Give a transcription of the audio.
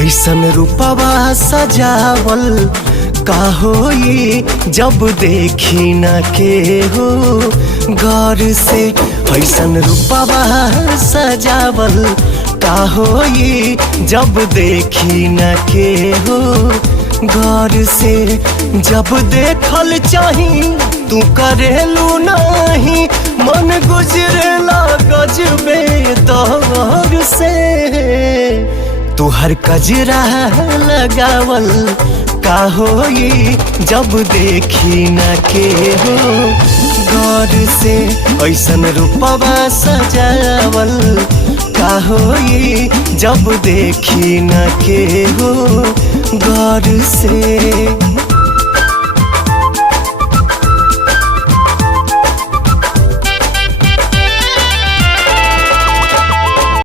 ऐसन रूपवा सजावल का होई जब देखी न के हो गौर से। ऐसन रूपवा सजावल का होई जब देखी न के हो गौर से। जब देखल चाही तू करेलू नहीं, मन गुजरेला गजबे दौर से। तुहर कजरा लगावल का होई जब देखी न के हो गौर से। ऐसन रूपवा सजावल का होई जब देखी न के हो गौर से।